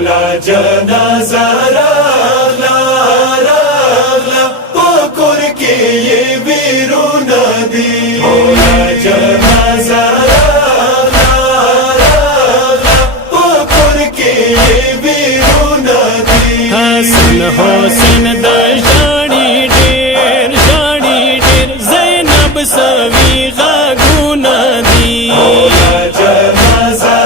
مولا جنازہ راغلا راغلا پکور کی یہ ویرونا دی مولا جنازہ راغلا راغلا پکور کی یہ ویرونا دی حسن حسین دا جانی ډیر زینب سوی غاگونا دی مولا جنازہ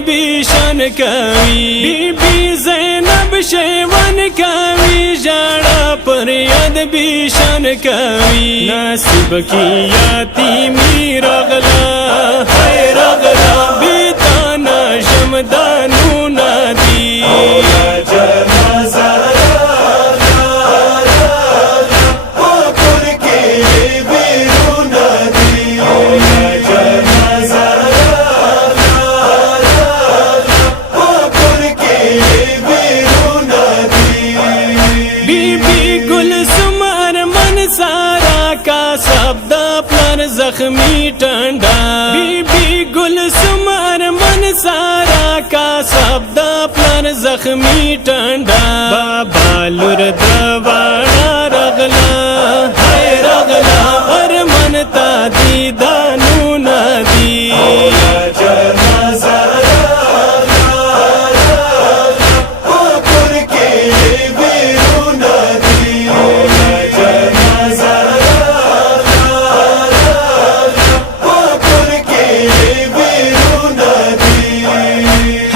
بیشن کوي بی بی زینب شیون کوي جاڑا پر ید بیشن کوي نصیب کی یتیمی رغلا ہے رغلا بیتانا شمدانو ندی مولا جنازہ زخمی ٹنڈا بی بی گل سمار من سارا کا سب دا پلر زخمی ٹنڈا بابا لور دوارا رغلا ہے رغلا اور من تا دی دانو ندی مولا جنازہ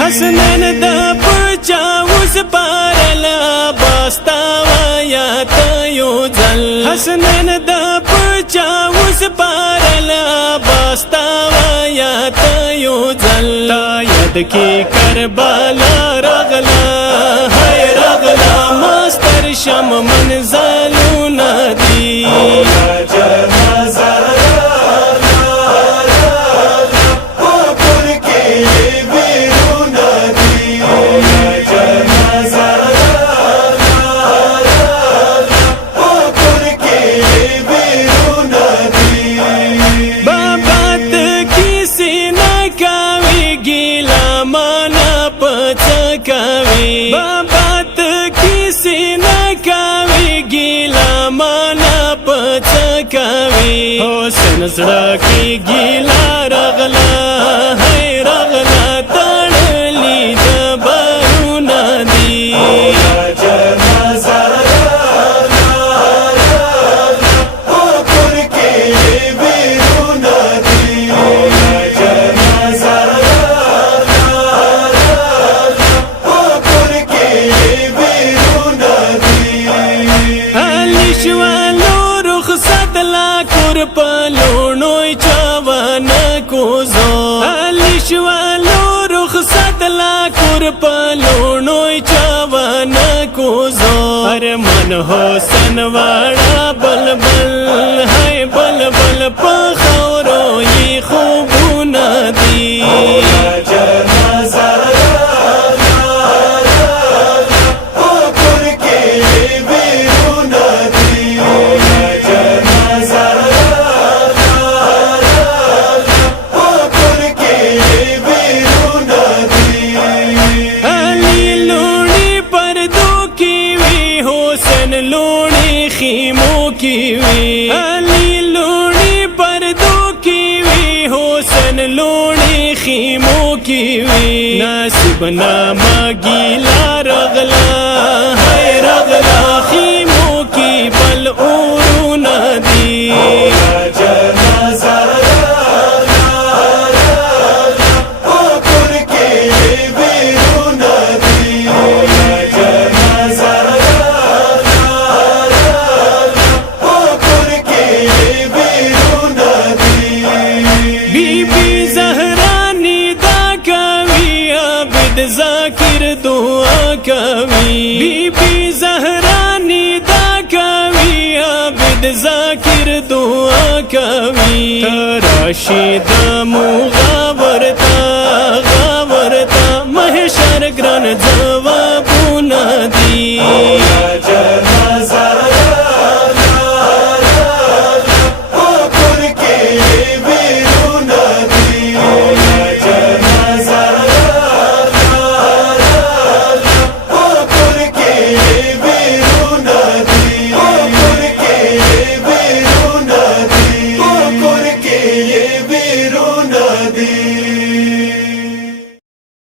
حسنین دا پچاوز پارلا باستاوا یا تیو زل حسنین دا پچاوز پارلا باستاوا یا تیو زل تا ید کی کربلا رغلا ہے رغلا مستر شم منزلو ندی مولا جنازہ بابات کسی نکاوی گیلا مانا پچکاوی حسن زڑا کی گیلا رغلا ہے رغلا تڑلی دبارو ندی مولا جنازہ پلونوی چاوانا کوزو علی شوالو رخصت لا کور پلونوی چاوانا کوزو ارمان حسن واڑا بلبل ہے بلبل پخورو یہ خوبو ندی مولا جنازہ خیموں کی وی علی لونی پردوں کی وی حسن لونی خیموں کی وی نصیب نامہ گیلا رغلا ہے رغلا خیموں کی بل اورو ندی مولا جنازہ ذاکر دو وي تراشي د موغ